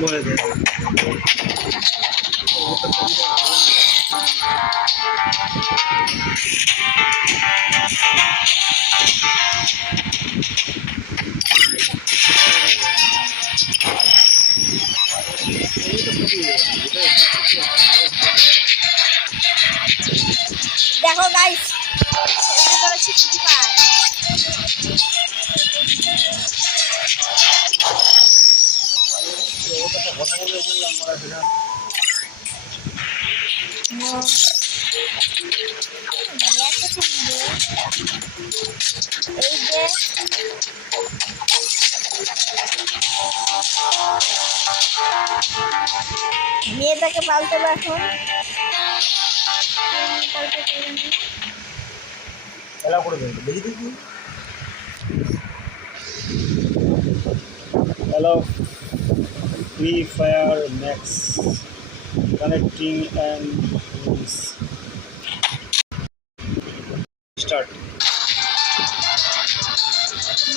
বন্ধ হয়ে যায়। দেখো গাইস ছেড়ে করেছি ফ্রি ফায়ার। কথা বলে বললাম মারা সেটা এই যে মেয়েটাকে পালতে হবে এখন। খেলা করে দেবে দেখি দেখি। Hello free fire max connecting and start.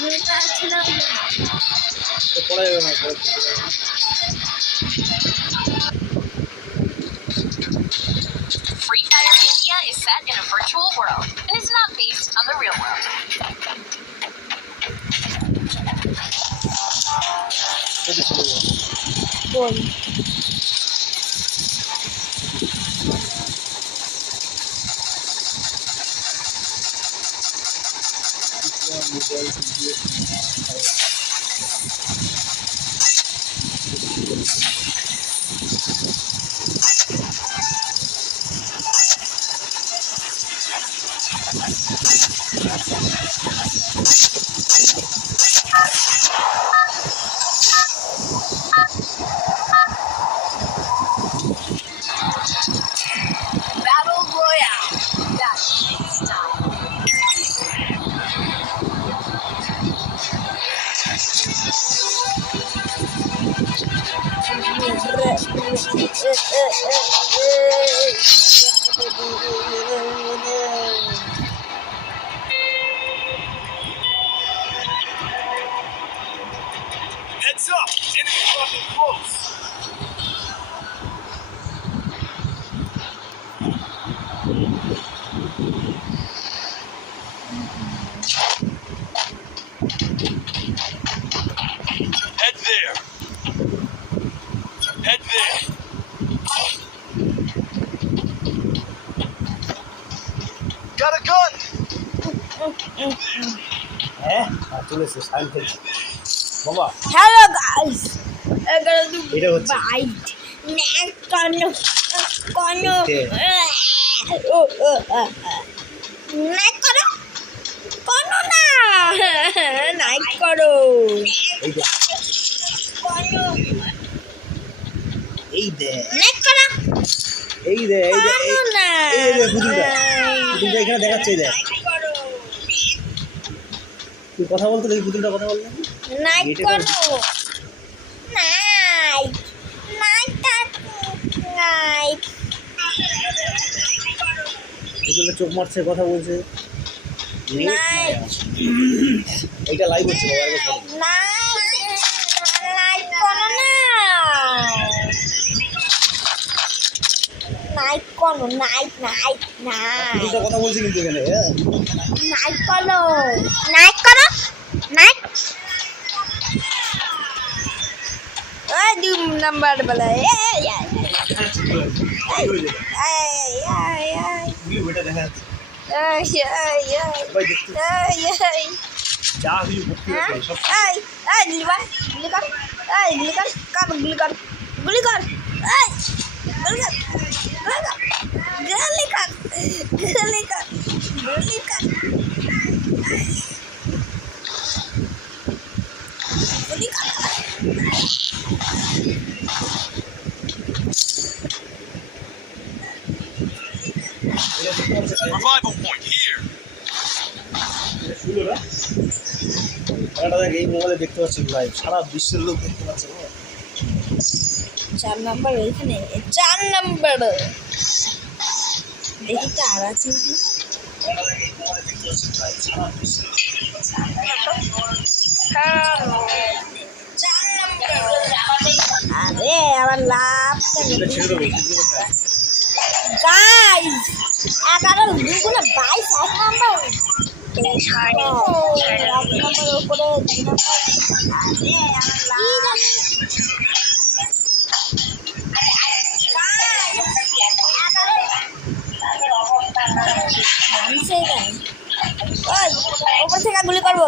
মেয়েটা ছিলাম পড়া যাবে না পড়া Free Fire India is set in a virtual world and is not based on the real world. Ball Battle Royale. That's style. Heads up! Enemy fucking close! Head there! Head there! Got a gun! হ্যাঁ চলেছে sign খেলছে বাবা। Hello guys এগারো এটা হচ্ছে byte নেক কানো কানো নাইক করো কানো না নাইক করো এই দে কানো এই দে নাইক করো এই দে এই দে কানো না এই দে পুতুলটা পুতুলটা এখানে দেখাচ্ছে। দেখ তুই কথা বলতে দেখি পুতুলটা কথা বললে নাইক করো নাইক নাইক নাইক পুতুলটা চোখ মারছে কথা বলছে। নাইক এইটা লাইভ হচ্ছে বাবা। নাইক করো না নাইক করো নাইক নাইক নাইক পুতুলটা কথা বলছে কিন্তু এখানে হ্যাঁ নাইক করো নাইক করো নাইক ওই 2 নাম্বার বলে এই ওইটা দেখা যাচ্ছে যা কিছু করতে হবে সব Revival point here! শুনলো না এটা দেখ এই মোবাইলে দেখতে পাচ্ছি লাইভ সারা বিশ্বের লোক দেখতে পাচ্ছে। 4 নাম্বার এখানে 4 নাম্বার দেখি কার আছে কি চার নাম্বার আরে আবার লাভ এটা ছেড়ে দেবো কিন্তু কোথায়? গাইস 11 দুগুণে 22 এক নাম্বার এক নাম্বার উপরে 2 নাম্বার আরে আবার লাভ ऊपर से क्या गुली करबो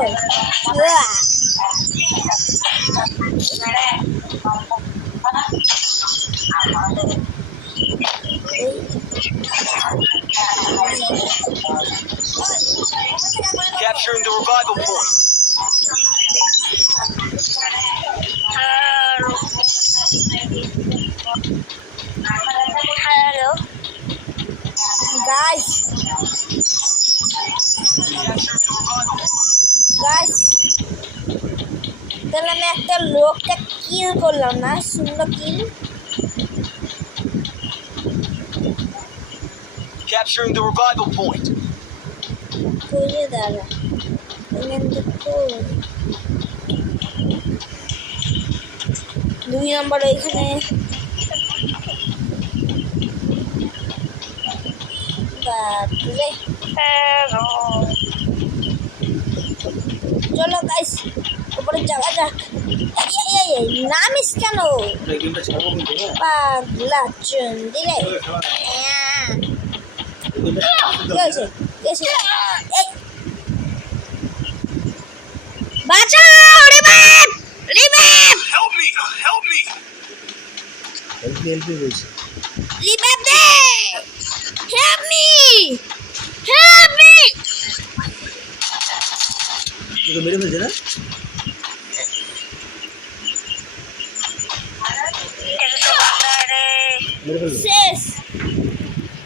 Capturing the revival point. Hello guys guys তাহলে আমি একটা লোককে কিল করলাম না সুন্দর কিল Capturing the revival point. করে দাঁড়া এখান থেকে 2 নম্বর এখানে বাপরে চলো গাইস উপরে যাওয়া যাক এই নামিস কেন এই গেমটা ছাড়বো কিন্তু হ্যাঁ? পাগলা চুন দিলে বাঁচাও revive revive Help me! Help me! Help হয়েছে রিভাইভ দে হেল্প মি হেল্প মি তোকে মেরে ফেলছে না মেরে ফেলবে শেষ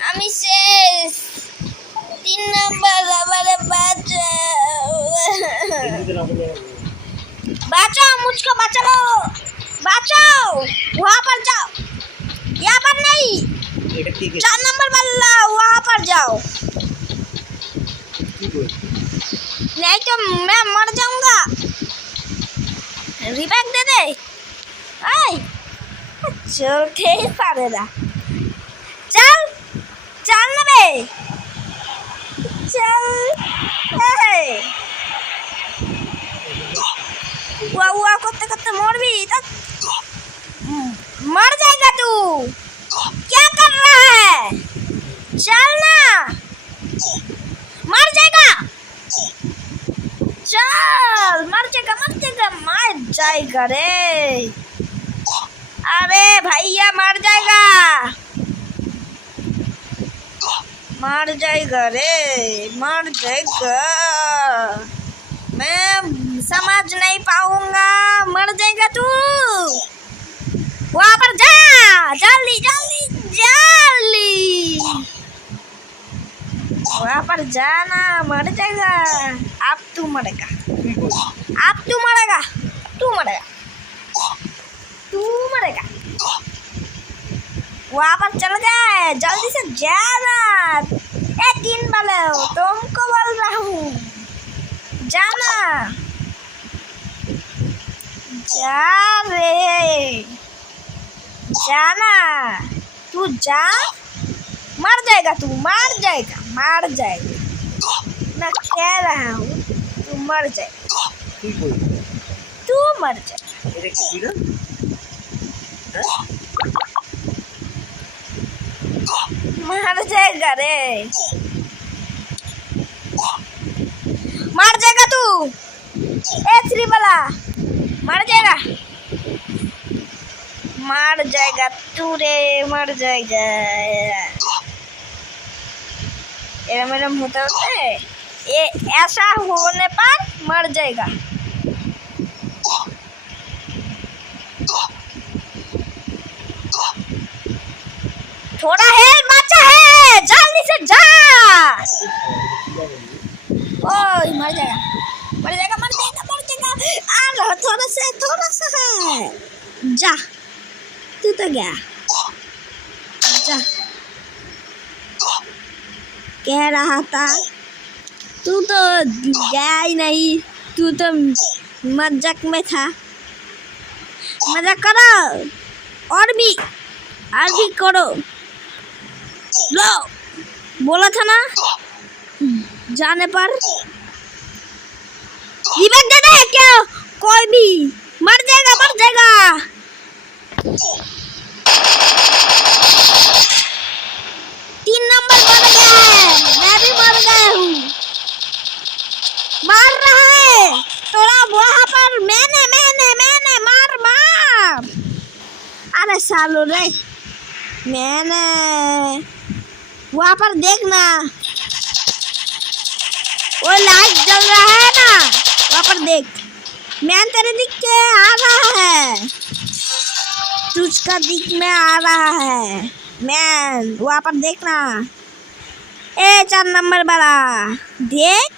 আমি শেষ 3 নাম্বার আমারে বাঁচাও बचाओ मुझको बचा लो बचाओ वहाँ पर जाओ यहाँ पर नहीं এটা কি কি 4 नंबर वाला वहाँ पर जाओ কি করে नहीं तो मैं मर जाऊंगा रिबैक दे दे आई चल ठीक पारेगा चल चल ना बे चल ए हुआ करते करते मर भी मर जाएगा तू क्या कर रहा है चल ना मर जाएगा चल मर जाएगा रे अरे भैया मर जाएगा रे मर जाएगा मैं समझ नहीं पाऊंगा मर जाएगा तू वहाँ पर जा जल्दी जल्दी जल्दी वहाँ पर जाना मर जाएगा अब तू मरेगा वहाँ पर चल गए जल्दी से जाना 3 वाले हो तुमको बोल रहा हूँ जाना जा रे जाना तू जा मर जाएगा मैं कह रहा हूँ तू मर जाएगा কি করে तू मर जाएगा এটা কি না मर जाएगा रे मर जाएगा तू ए 3 वाला मर जाएगा तू रे मर जाएगा मेरा होता है ये ऐसा होने पर मर जाएगा थोड़ा है बचा है जल्दी से जा ओए मर जाएगा आ थोड़ा सा है जा तू तो गया जा कह रहा था तू तो गया ही नहीं तू तो मजाक में था मजा करो और भी करो। लो बोला था ना जाने पर रिवेंज दे दे क्या, कोई भी मर जाएगा मर जाएगा। 3 नंबर मर गया है, मैं भी मर गया हूँ। मार रहा है थोड़ा वहाँ पर, मैंने मार। अरे सालो रे, मैंने वहाँ पर देखना वो लाइट जल रहा है ना, वहाँ पर देख। मैं तेरे दिख के आ रहा है, तुझका दिख में आ रहा है। मैं वहाँ पर देखना। ए 4 नंबर वाला देख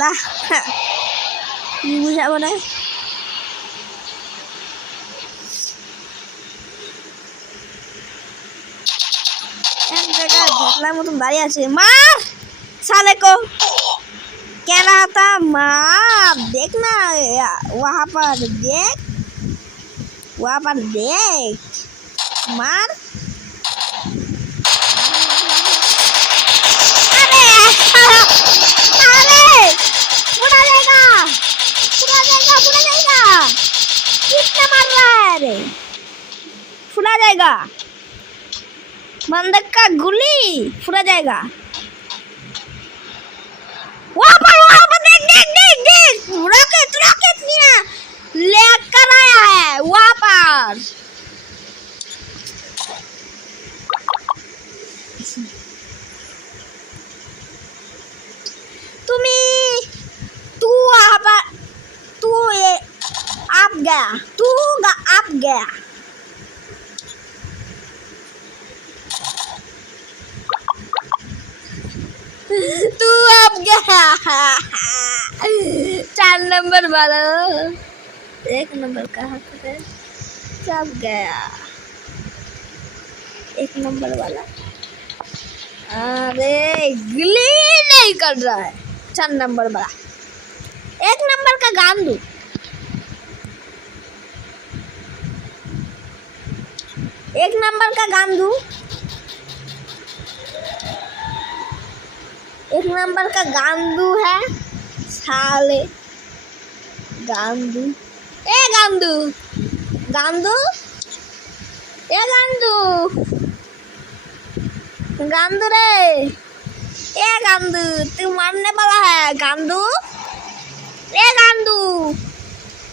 ना বুঝাবো না। এক জায়গায় ঢাকলার মতন দাঁড়িয়ে আছে, মার साले को। कह रहा था मार, देखना वहाँ पर देख, वहाँ पर देख, मार। अरे बुरा जाएगा। कितना मार रहा है रे, फुला जाएगा। बंदूक का गोली फुला जाएगा। वहाँ पर देख रॉकेट लेकर आया है वहाँ पर। तू वहाँ पर आप गया, आप गया। तू अब गया। 4 नंबर वाला 1 नंबर कहाँ पे सब गया। 1 नंबर वाला अरे गिली नहीं कर रहा है। 4 नंबर वाला 1 नंबर का गान दू। 1 नंबर का गान दू। 1 नंबर का गांदू है साले। गांदू ए गांदू गांदू ए गांदू गांदू रे ए गांदू, तू मारने वाला है गांदू। ए गांदू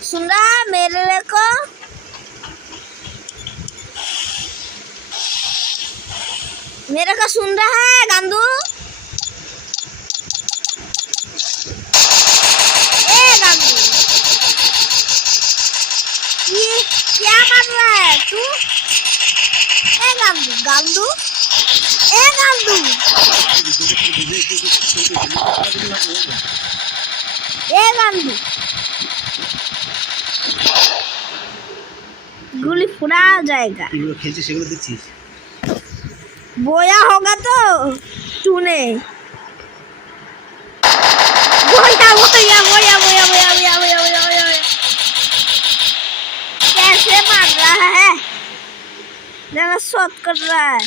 सुन रहा है मेरे को? मेरे को सुन रहा है गांदू? ये क्या कर रहा है तू? ए गांदू गांदू ए गांदू ए गांदू गोली फुरा जाएगा। खेलते সেগুলো দেখছিস बोया होगा तो तूने। बोया कैसे मार रहा है, जरा शॉट कर रहा है।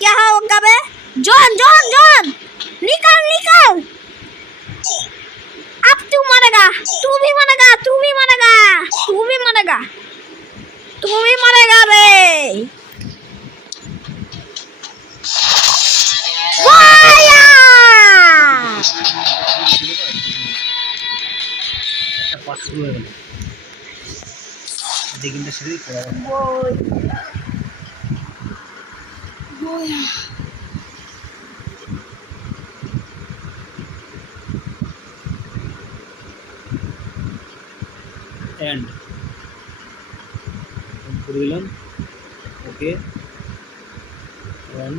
क्या होगा बे? जॉन निकल अब तू मरेगा, तू भी मरेगा बे। একটা পাস শুরু হয়ে গেল, দেখিনটা সেটাই পড়া গেল। एंड করে দিলাম। ওকে 1